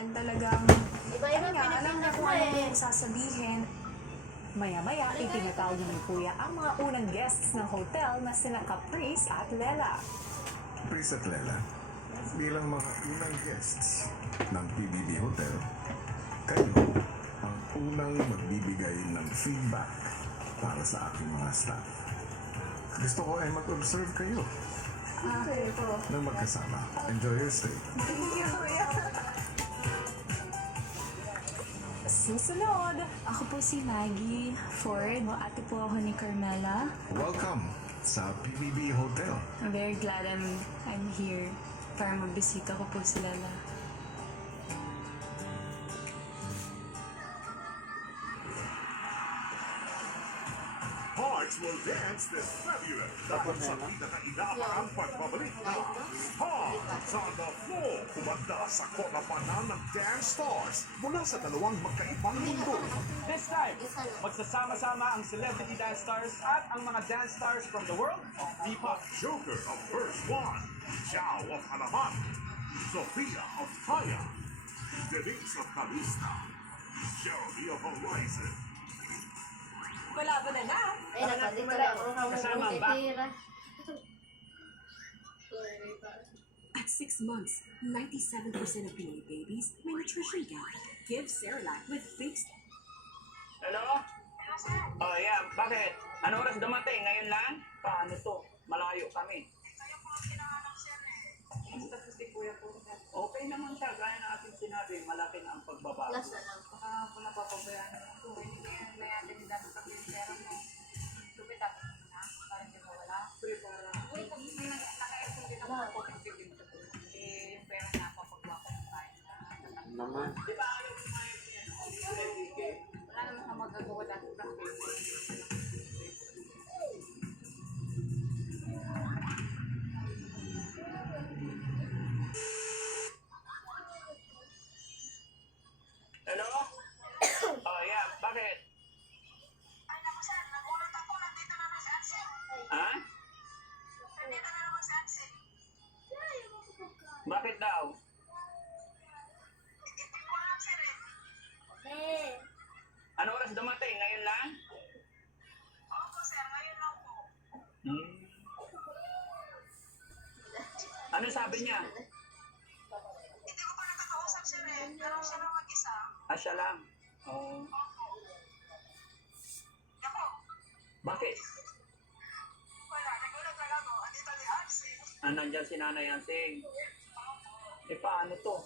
and talagang, Iba-iba alam niya kung ano yung sasabihin. Maya-maya, itinatawag ni Kuya ang mga unang guests ng hotel na sina Caprice at Lela. Pris at Lela, bilang mga unang guests ng PBB Hotel, kayo ang unang magbibigay ng feedback para sa aking mga staff. Gusto ko ay mag-observe kayo Okay po. ng magkasama. Enjoy your stay. Thank you, Kuya. Susunod, Ako po si Maggie Ford. Ate po ako ni Carmela. Welcome sa PBB Hotel. I'm very glad I'm here para magbisita ko po sila na. Hearts will dance this February dahil sa pinaka-inaapang pagbabalik ng Hearts on the Floor. Kumanda sa korapanan ng Dance Stars mula sa dalawang magkaibang mundo. This time, magsasama-sama ang celebrity dance stars at ang mga dance stars from the world of P-pop. Joker of Verse 1, Chow of Halaman, Sophia of Fire, Denise of Calista, Jeremy of Horizon. Wala ba na na? Ay, nakadito lang ako. Kasama ang back. At 6 months, 97% of Pinoy babies may nutrition gap. Give Cerelac with fixed. Hello? Oh, yeah. Bakit? Ano oras dumating? Ngayon lang? Paano to? Malayo kami. Basta si Kuya po. Okay naman siya. Gaya na ating sinabi, malaki na ang pagbabago. Last na lang. Baka napapabayaan na ito. May atin yung dapat pag-pera mo. Tupitat mo na, para hindi mawala. Prepara. Uy, pag may naka-aircon din ako, pag-pipin ko. Eh, yung pera na papagawa ko ng kain na. Naman. Di ba ayaw mo ngayon yan? Wala naman ka magagawa dati ng Hello? Oh, yeah. Bakit? Ay, naku sir, nagulat ako. Nandito naman si Ansel. Ha? Nandito na naman si Ansel. Bakit daw? Hindi ko alam sir eh. Ano oras dumating? Ngayon lang? Opo sir, ngayon lang po. Hmm. Ano sabi niya? Hindi ko pa nakakausap sir eh. Pero siya lang mag-isa. Siya lang. Oh. Ako, Bakit? wala. Nagulat lang ako. Andito ni Ansel. Nandyan si Nanay Ansing. Eh, paano to?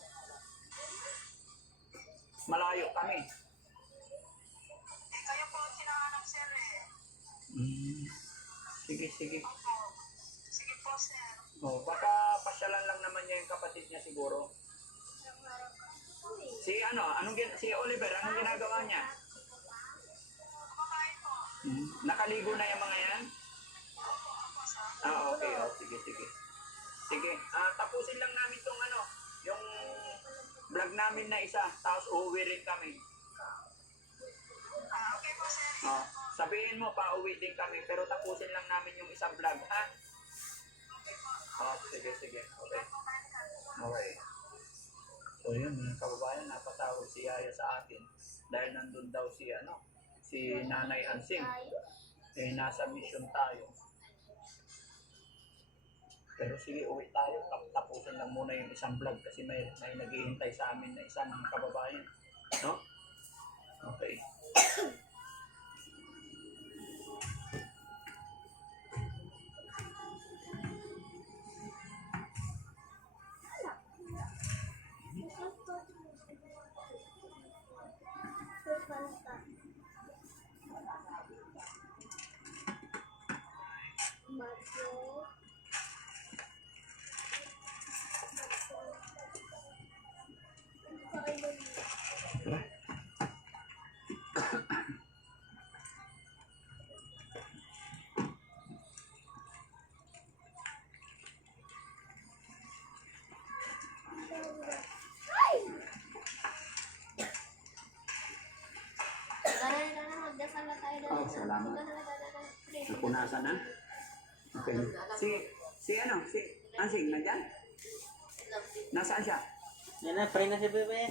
Malayo kami. Eh, kayo po ang hinahanap sir eh. Sige, sige. Opo. Sige po sir. Oh, baka pasyalan lang naman niya yung kapatid niya siguro. Si si Oliver, anong ginagawa niya? Kumakain po. Nakaligo na yung mga yan? Opo sir. Okay. Oh, sige, sige. Sige, tapusin lang namin tong yung vlog namin na isa, tapos uuwi rin kami. Okay po sir. Oh, sabihin mo, pauwi din kami, pero tapusin lang namin yung isang vlog, ha? Oh, sige, sige. Okay. Okay. So yun, mga kababayan, napatawag si Yaya sa atin dahil nandun daw si Nanay Ansing. Eh, nasa mission tayo. Pero sige, uwi tayo. Tapusin lang muna yung isang vlog kasi may naghihintay sa amin na isa mga kababayan. No? Okay. Magdasal na tayo. Oh, salamat. Napunasan na? Okay. Si Ansing, nandyan? Nasaan siya? Yan na, pray na si Bebe.